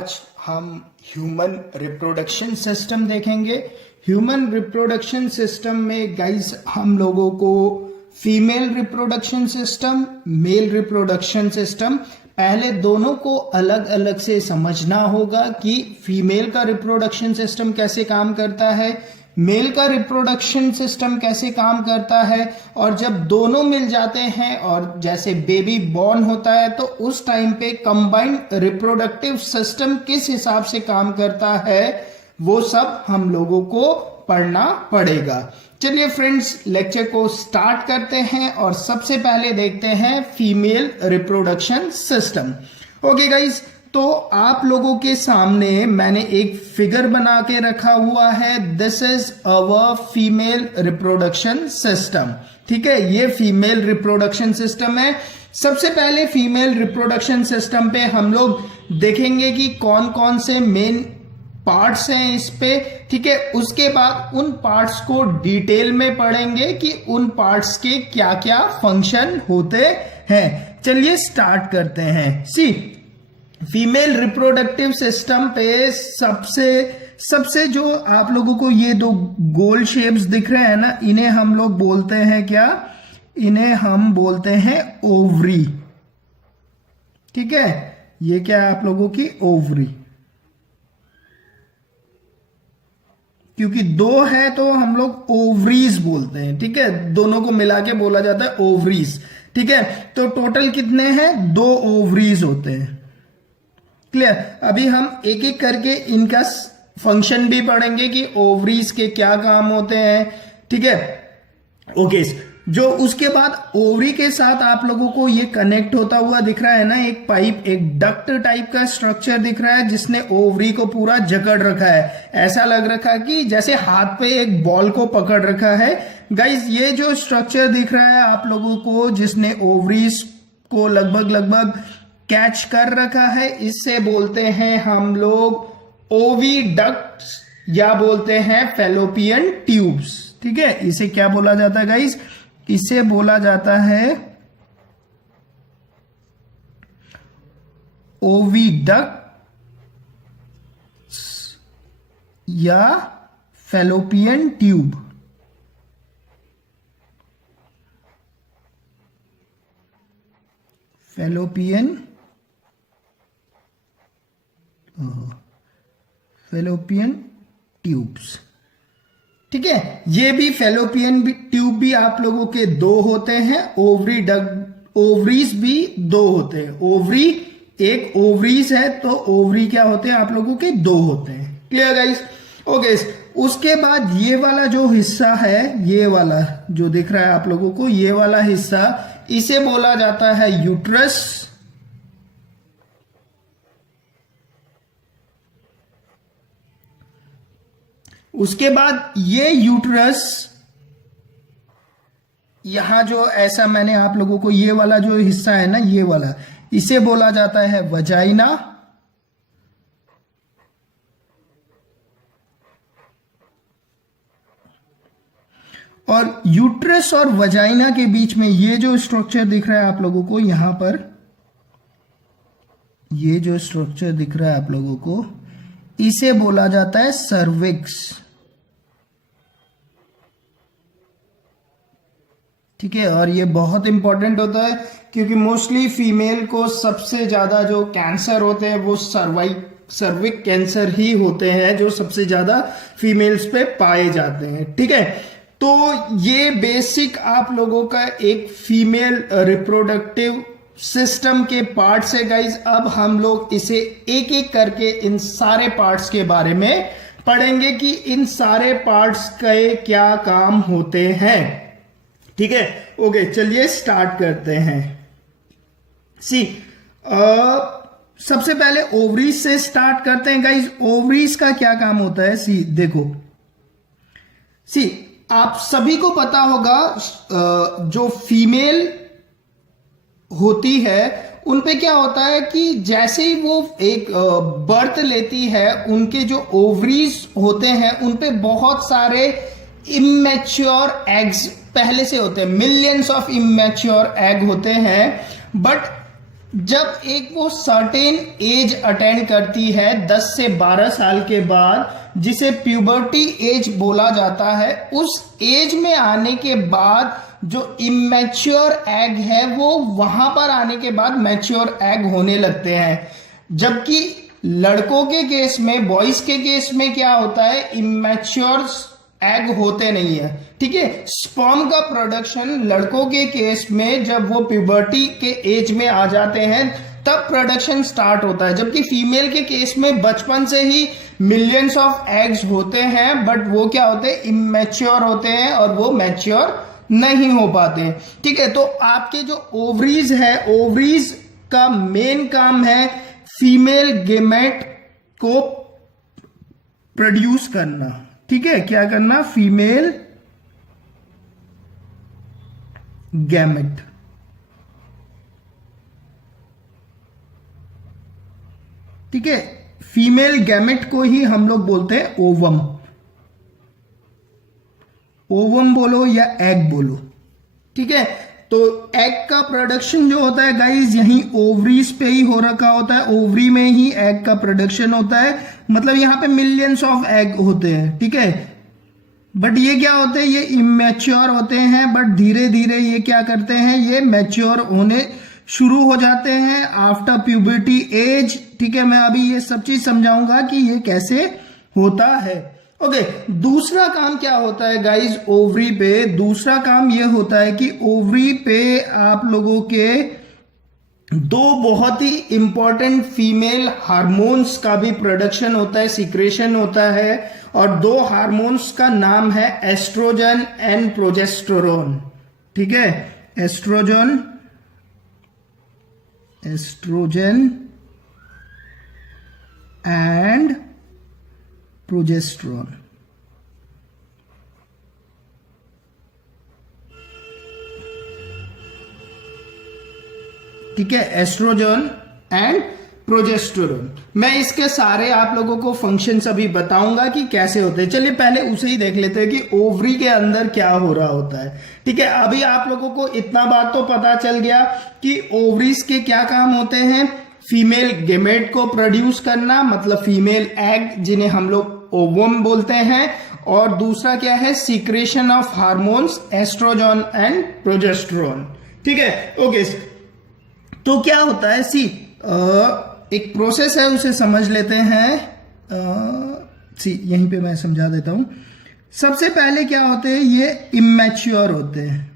आज हम human reproduction system देखेंगे। ह्यूमन रिप्रोडक्शन सिस्टम में गाइस हम लोगों को female reproduction system, male reproduction system, पहले दोनों को अलग अलग से समझना होगा कि फीमेल का रिप्रोडक्शन सिस्टम कैसे काम करता है, मेल का रिप्रोडक्शन सिस्टम कैसे काम करता है, और जब दोनों मिल जाते हैं और जैसे बेबी बॉर्न होता है तो उस टाइम पे कंबाइंड रिप्रोडक्टिव सिस्टम किस हिसाब से काम करता है, वो सब हम लोगों को पढ़ना पड़ेगा। चलिए फ्रेंड्स, लेक्चर को स्टार्ट करते हैं और सबसे पहले देखते हैं female reproduction system. Okay guys, तो आप लोगों के सामने मैंने एक फिगर बना के रखा हुआ है। This is our female reproduction system. ठीक है, ये फीमेल रिप्रोडक्शन सिस्टम है। सबसे पहले फीमेल रिप्रोडक्शन सिस्टम पे हम लोग देखेंगे कि कौन कौन से मेन पार्ट्स हैं इस पे। ठीक है, उसके बाद उन पार्ट्स को डिटेल में पढ़ेंगे कि उन पार्ट्स के क्या क्या फंक्शन होते हैं। चलिए स्टार्ट करते हैं। सी, फीमेल रिप्रोडक्टिव सिस्टम पे सबसे जो आप लोगों को ये दो गोल शेप्स दिख रहे हैं ना, इन्हें हम लोग बोलते हैं क्या? इन्हें हम बोलते हैं ओवरी। ठीक है, ये क्या है आप लोगों की? ओवरी। क्योंकि दो है तो हम लोग ओवरीज बोलते हैं। ठीक है, दोनों को मिला के बोला जाता है ओवरीज। ठीक है, तो टोटल कितने हैं? 2 ओवरीज होते हैं। क्लियर? अभी हम एक एक करके इनका फंक्शन भी पढ़ेंगे कि ओवरीज के क्या काम होते हैं। ठीक है, ओके। जो उसके बाद ओवरी के साथ आप लोगों को ये कनेक्ट होता हुआ दिख रहा है ना, एक पाइप, एक डक्ट टाइप का स्ट्रक्चर दिख रहा है जिसने ओवरी को पूरा जकड़ रखा है। ऐसा लग रखा है कि जैसे हाथ पे एक बॉल को पकड़ रखा है। गाइस, ये जो स्ट्रक्चर दिख रहा है आप लोगों को, जिसने ओवरीज को लगभग कैच कर रखा है, इससे बोलते हैं हम लोग ओविडक्ट्स या बोलते हैं फैलोपियन ट्यूब्स। ठीक है, इसे क्या बोला जाता है गाइस? इसे बोला जाता है ओविडक्ट्स या फैलोपियन ट्यूब। Fallopian tubes. ठीक है, ये भी फैलोपियन ट्यूब भी आप लोगों के 2 होते हैं। ओवरीज भी 2 होते हैं। ओवरी एक ओवरीज है तो ओवरी क्या होते हैं आप लोगों के? 2 होते हैं। Clear guys? ओके। उसके बाद ये वाला जो हिस्सा है, ये वाला जो दिख रहा है आप लोगों को, ये वाला हिस्सा, इसे बोला जाता है यूट्रस। उसके बाद ये यूट्रस, यहां जो ऐसा मैंने आप लोगों को ये वाला जो हिस्सा है ना, ये वाला, इसे बोला जाता है वजाइना। और यूट्रस और वजाइना के बीच में ये जो स्ट्रक्चर दिख रहा है आप लोगों को, यहां पर ये जो स्ट्रक्चर दिख रहा है आप लोगों को, इसे बोला जाता है सर्विक्स। ठीक है, और ये बहुत इंपॉर्टेंट होता है क्योंकि मोस्टली फीमेल को सबसे ज्यादा जो कैंसर होते हैं वो सर्विक कैंसर ही होते हैं, जो सबसे ज्यादा फीमेल्स पे पाए जाते हैं। ठीक है, तो ये बेसिक आप लोगों का एक फीमेल रिप्रोडक्टिव सिस्टम के पार्ट्स है गाइज। अब हम लोग इसे एक एक करके इन सारे पार्ट्स के बारे में पढ़ेंगे कि इन सारे पार्ट्स के क्या काम होते हैं। ठीक है, ओके, चलिए स्टार्ट करते हैं। सी, सबसे पहले ओवरीज से स्टार्ट करते हैं गाइज। ओवरीज का क्या काम होता है? सी देखो, सी आप सभी को पता होगा जो फीमेल होती है उन पे क्या होता है कि जैसे ही वो एक बर्थ लेती है, उनके जो ओवरीज होते हैं उन पे बहुत सारे इमेच्योर एग्स पहले से होते हैं। मिलियंस ऑफ इमेच्योर एग होते हैं, बट जब एक वो सर्टेन एज अटेंड करती है 10 से 12 साल के बाद, जिसे प्यूबर्टी एज बोला जाता है, उस एज में आने के बाद जो इमेच्योर एग है वो वहां पर आने के बाद मैच्योर एग होने लगते हैं। जबकि लड़कों के केस में, बॉयज के केस में क्या होता है, इमेच्योर एग होते नहीं है। ठीक है, स्पर्म का प्रोडक्शन लड़कों के केस में जब वो प्यूबर्टी के एज में आ जाते हैं तब प्रोडक्शन स्टार्ट होता है, जबकि फीमेल के केस में बचपन से ही मिलियंस ऑफ एग्स होते हैं, बट वो क्या होते हैं, इमेच्योर होते हैं और वो मैच्योर नहीं हो पाते। ठीक है, तो आपके जो ओवरीज है, ओवरीज का मेन काम है फीमेल गेमेट को प्रोड्यूस करना। ठीक है, क्या करना, फीमेल गैमेट। ठीक है, फीमेल गैमेट को ही हम लोग बोलते हैं ओवम। ओवम बोलो या एग बोलो। ठीक है, तो एग का प्रोडक्शन जो होता है गाइस यहीं ओवरीज पे ही हो रखा होता है, ओवरी में ही एग का प्रोडक्शन होता है, मतलब यहां पे मिलियंस ऑफ एग होते हैं। ठीक है, बट ये क्या होते हैं, ये इमेच्योर होते हैं, बट धीरे धीरे ये क्या करते हैं, ये मैच्योर होने शुरू हो जाते हैं आफ्टर प्यूबर्टी एज। ठीक है, मैं अभी ये सब चीज समझाऊंगा कि ये कैसे होता है। ओके, दूसरा काम क्या होता है गाइज ओवरी पे, दूसरा काम ये होता है कि ओवरी पे आप लोगों के दो बहुत ही इंपॉर्टेंट फीमेल हार्मोन्स का भी प्रोडक्शन होता है, सिक्रेशन होता है, और दो हार्मोन्स का नाम है एस्ट्रोजन एंड प्रोजेस्टेरोन। ठीक है, एस्ट्रोजन एंड प्रोजेस्टेरोन। ठीक है, एस्ट्रोजन एंड प्रोजेस्टेरोन। मैं इसके सारे आप लोगों को फंक्शंस अभी बताऊंगा कि कैसे होते हैं। चलिए पहले उसे ही देख लेते हैं कि ओवरी के अंदर क्या हो रहा होता है। ठीक है, अभी आप लोगों को इतना बात तो पता चल गया कि ओवरीज के क्या काम होते हैं, फीमेल गेमेट को प्रोड्यूस करना, मतलब फीमेल एग जिन्हें हम लोग ओवम बोलते हैं, और दूसरा क्या है, secretion of hormones estrogen and progesterone. ठीक है, ओके, तो क्या होता है, एक प्रोसेस है उसे समझ लेते हैं। यहीं पे मैं समझा देता हूं। सबसे पहले क्या होते हैं, ये इमेच्योर होते हैं।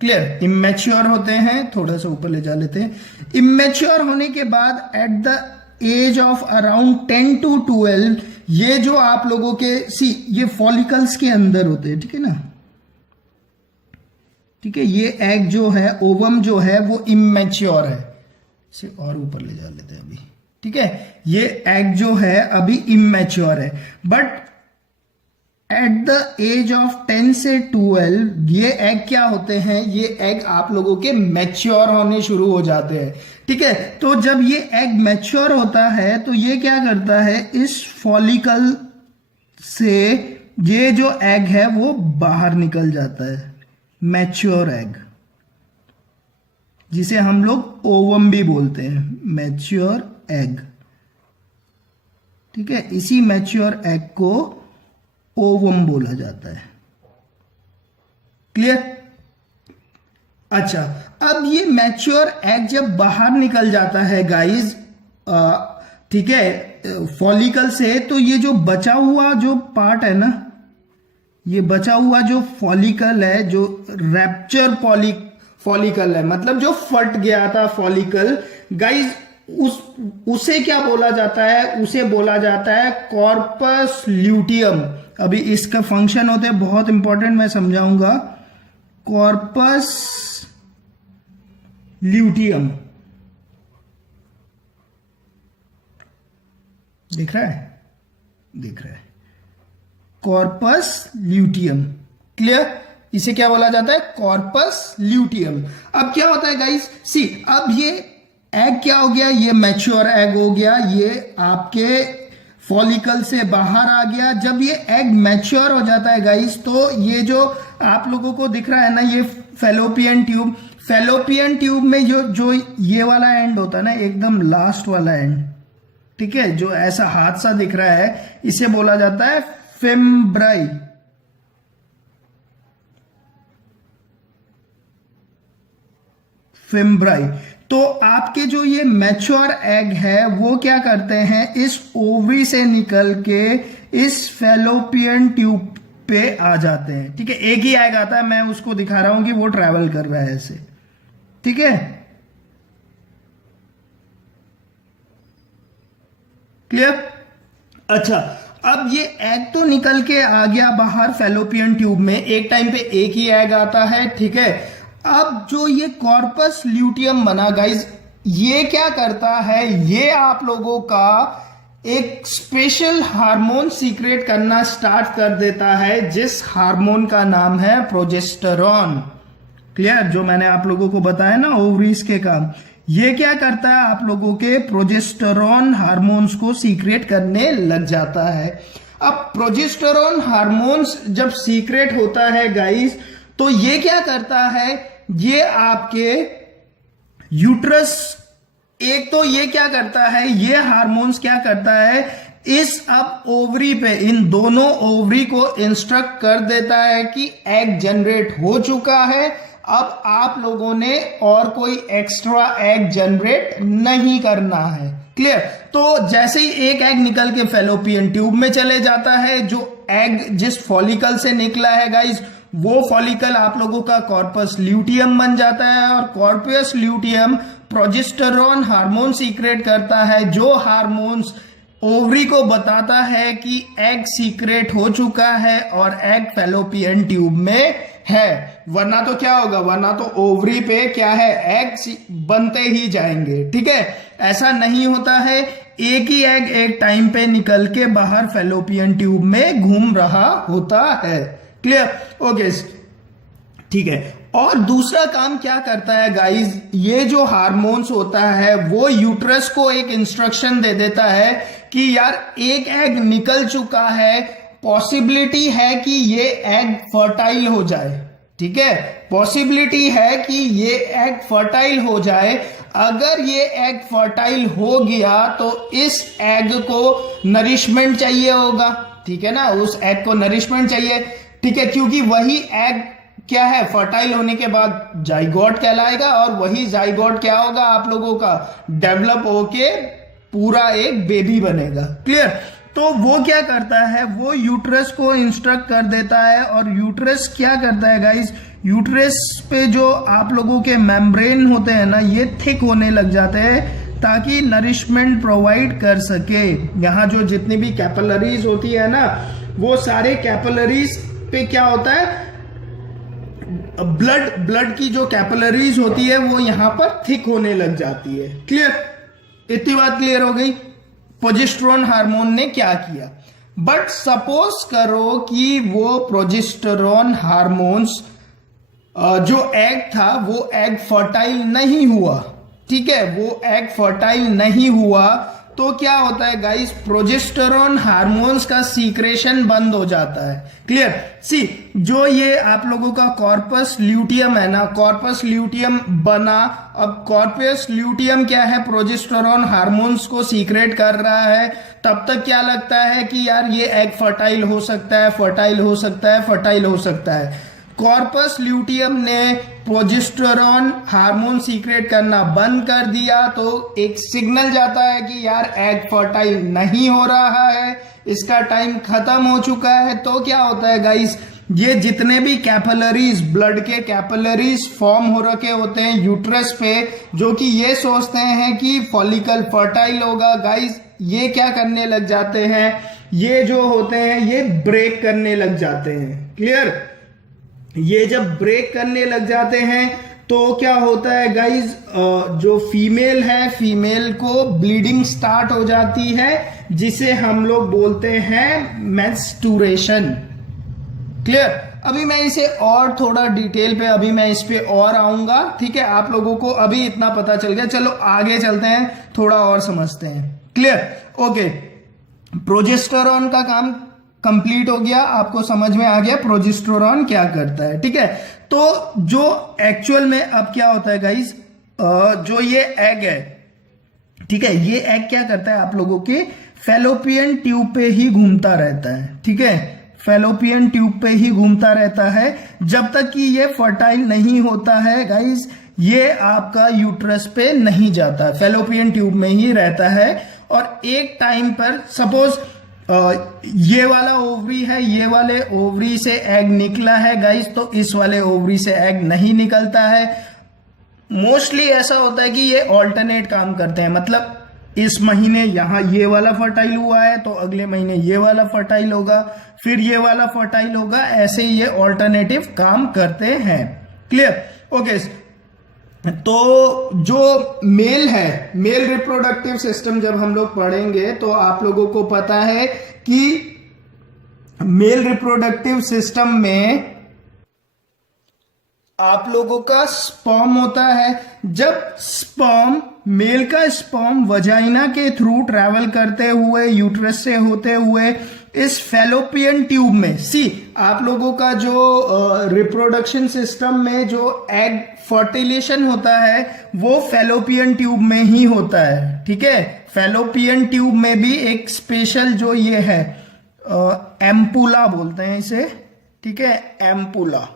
क्लियर, इमेच्योर होते हैं, थोड़ा सा ऊपर ले जा लेते हैं। इमेच्योर होने के बाद at the age of around 10 to 12 ये जो आप लोगों के ये फॉलिकल्स के अंदर होते हैं। ठीक है ना, ठीक है, ये एग जो है, ओवम जो है वो इमेच्योर है, इसे और ऊपर ले जा लेते हैं अभी। ठीक है, ये एग जो है अभी इमेच्योर है, but at the age of 10 से 12 ये एग क्या होते हैं, ये एग आप लोगों के मैच्योर होने शुरू हो जाते हैं। ठीक है, तो जब ये एग मैच्योर होता है तो ये क्या करता है, इस फॉलिकल से ये जो एग है वो बाहर निकल जाता है, मैच्योर एग, जिसे हम लोग ओवम भी बोलते हैं, मैच्योर एग। ठीक है, इसी मैच्योर एग को ओवम बोला जाता है। क्लियर? अच्छा, अब ये मैच्योर एग जब बाहर निकल जाता है गाइज, ठीक है, फॉलिकल से, तो ये जो बचा हुआ जो पार्ट है ना, ये बचा हुआ जो फॉलिकल है, जो रैप्चर फॉलिकल है, मतलब जो फट गया था फॉलिकल गाइज, उसे क्या बोला जाता है, उसे बोला जाता है कॉर्पस ल्यूटियम। अभी इसका फंक्शन होते हैं बहुत इंपॉर्टेंट, मैं समझाऊंगा। कॉर्पस ल्यूटियम दिख रहा है, दिख रहा है, कॉर्पस ल्यूटियम। क्लियर? इसे क्या बोला जाता है, कॉर्पस ल्यूटियम। अब क्या होता है गाइस, अब ये एग क्या हो गया, ये मैच्योर एग हो गया, ये आपके फॉलिकल से बाहर आ गया। जब ये एग मैच्योर हो जाता है गाइस, तो ये जो आप लोगों को दिख रहा है ना, ये फैलोपियन ट्यूब, फैलोपियन ट्यूब में जो ये वाला एंड होता है ना, एकदम लास्ट वाला एंड, ठीक है, जो ऐसा हाथ सा दिख रहा है, इसे बोला जाता है फिम्ब्राई। फिम्ब्राई। तो आपके जो ये मैच्योर एग है वो क्या करते हैं, इस ओवरी से निकल के इस फैलोपियन ट्यूब पे आ जाते हैं, ठीक है। एक ही एग आता है, मैं उसको दिखा रहा हूं कि वो ट्रैवल कर रहा है ऐसे, ठीक है, क्लियर। अच्छा, अब ये एग तो निकल के आ गया बाहर फैलोपियन ट्यूब में, एक टाइम पे एक ही एग आता है, ठीक है। अब जो ये कॉर्पस ल्यूटियम बना गाइज, ये क्या करता है, ये आप लोगों का एक स्पेशल हार्मोन सीक्रेट करना स्टार्ट कर देता है, जिस हार्मोन का नाम है प्रोजेस्टेरॉन। क्लियर, जो मैंने आप लोगों को बताया ना ओवरीज के काम, ये क्या करता है, आप लोगों के प्रोजेस्टेरॉन हार्मोन्स को सीक्रेट करने लग जाता है। अब प्रोजेस्टेरॉन हार्मोन्स जब सीक्रेट होता है गाइस, तो ये क्या करता है, ये आपके यूट्रस, एक तो ये क्या करता है, ये हार्मोन्स क्या करता है, इस अब ओवरी पे, इन दोनों ओवरी को इंस्ट्रक्ट कर देता है कि एग जनरेट हो चुका है, अब आप लोगों ने और कोई एक्स्ट्रा एग जनरेट नहीं करना है। क्लियर। तो जैसे ही एक एग निकल के फैलोपियन ट्यूब में चले जाता है, जो एग जिस फॉलिकल से निकला है गाइज, वो फॉलिकल आप लोगों का कॉर्पस ल्यूटियम बन जाता है, और corpus luteum progesterone hormone secrete करता है, जो हार्मोन्स ओवरी को बताता है कि एग सीक्रेट हो चुका है और एग फैलोपियन ट्यूब में है। वरना तो क्या होगा, वरना तो ओवरी पे क्या है, एग बनते ही जाएंगे, ठीक है। ऐसा नहीं होता है, एक ही एग एक टाइम पे निकल के बाहर फैलोपियन ट्यूब में घूम रहा होता है। क्लियर, ओके, ठीक है। और दूसरा काम क्या करता है गाइज, ये जो हार्मोन्स होता है वो यूट्रस को एक इंस्ट्रक्शन दे देता है कि यार एक एग निकल चुका है, पॉसिबिलिटी है कि ये एग फर्टाइल हो जाए, ठीक है, पॉसिबिलिटी है कि ये एग फर्टाइल हो जाए। अगर ये एग फर्टाइल हो गया तो इस एग को नरिशमेंट चाहिए होगा, ठीक है ना, उस एग को नरिशमेंट चाहिए, ठीक है, क्योंकि वही एग क्या है, फर्टाइल होने के बाद जाइगोट कहलाएगा, और वही जाइगोट क्या होगा, आप लोगों का डेवलप होके पूरा एक बेबी बनेगा। क्लियर। तो वो क्या करता है, वो यूट्रस को इंस्ट्रक्ट कर देता है, और यूट्रस क्या करता है गाइस, यूट्रस पे जो आप लोगों के मेम्ब्रेन होते हैं ना, ये थिक होने लग जाते हैं ताकि नरिशमेंट प्रोवाइड कर सके। यहाँ जो जितनी भी कैपिलरीज होती है ना, वो सारे कैपिलरीज पे क्या होता है, ब्लड की जो कैपिलरीज होती है वो यहां पर थिक होने लग जाती है। क्लियर, इतनी बात क्लियर हो गई। प्रोजेस्टेरॉन हार्मोन ने क्या किया, बट सपोज करो कि वो प्रोजेस्टेरॉन हार्मोन्स जो एग था वो एग फर्टाइल नहीं हुआ, ठीक है, वो एग फर्टाइल नहीं हुआ, तो क्या होता है गाइस, प्रोजेस्टेरॉन हार्मोन्स का सीक्रेशन बंद हो जाता है। क्लियर। सी, जो ये आप लोगों का कॉर्पस ल्यूटियम है ना, कॉर्पस ल्यूटियम बना, अब कॉर्पस ल्यूटियम क्या है, प्रोजेस्टेरॉन हार्मोन्स को सीक्रेट कर रहा है, तब तक क्या लगता है कि यार ये एग फर्टाइल हो सकता है, फर्टाइल हो सकता है, फर्टाइल हो सकता है। कॉर्पस ल्यूटियम ने प्रोजेस्टेरॉन हार्मोन सीक्रेट करना बंद कर दिया, तो एक सिग्नल जाता है कि यार एग फर्टाइल नहीं हो रहा है, इसका टाइम खत्म हो चुका है। तो क्या होता है गाइस, ये जितने भी कैपिलरीज, ब्लड के कैपिलरीज फॉर्म हो रखे होते हैं यूट्रस पे, जो कि ये सोचते हैं कि फॉलिकल फर्टाइल होगा गाइस, ये क्या करने लग जाते हैं, ये जो होते हैं ये ब्रेक करने लग जाते हैं। क्लियर। ये जब ब्रेक करने लग जाते हैं तो क्या होता है गाइज, जो फीमेल है, फीमेल को ब्लीडिंग स्टार्ट हो जाती है, जिसे हम लोग बोलते हैं मेंस्ट्रुएशन। क्लियर। अभी मैं इसे और थोड़ा डिटेल पे, अभी मैं इस पे और आऊंगा, ठीक है, आप लोगों को अभी इतना पता चल गया, चलो आगे चलते हैं, थोड़ा और समझते हैं। Clear, okay. प्रोजेस्टेरॉन का काम कंप्लीट हो गया, आपको समझ में आ गया प्रोजेस्टेरॉन क्या करता है, ठीक है। तो जो एक्चुअल में अब क्या होता है गाइस, जो ये एग है, ठीक है, ये एग क्या करता है आप लोगों के फैलोपियन ट्यूब पे ही घूमता रहता है, ठीक है, फैलोपियन ट्यूब पे ही घूमता रहता है जब तक कि ये फर्टाइल नहीं होता है गाइस, ये आपका यूट्रस पे नहीं जाता, फैलोपियन ट्यूब में ही रहता है। और एक टाइम पर सपोज ये वाला ओवरी है, ये वाले ओवरी से एग निकला है गाइस, तो इस वाले ओवरी से एग नहीं निकलता है। मोस्टली ऐसा होता है कि ये ऑल्टरनेट काम करते हैं, मतलब इस महीने यहां ये वाला फर्टाइल हुआ है तो अगले महीने ये वाला फर्टाइल होगा, फिर ये वाला फर्टाइल होगा, ऐसे ये ऑल्टरनेटिव काम करते हैं। क्लियर? ओके। तो जो मेल है, मेल रिप्रोडक्टिव सिस्टम जब हम लोग पढ़ेंगे तो आप लोगों को पता है कि मेल रिप्रोडक्टिव सिस्टम में आप लोगों का स्पर्म होता है। जब स्पर्म, मेल का स्पर्म वजाइना के थ्रू ट्रैवल करते हुए यूट्रस से होते हुए इस फैलोपियन ट्यूब में, सी आप लोगों का जो रिप्रोडक्शन सिस्टम में जो एग फर्टिलेशन होता है वो फैलोपियन ट्यूब में ही होता है, ठीक है। फैलोपियन ट्यूब में भी एक स्पेशल जो ये है एम्पुला बोलते हैं इसे, ठीक है, एम्पुला,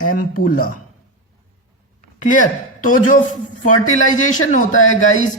एम्पुला। क्लियर? तो जो फर्टिलाइजेशन होता है गाइस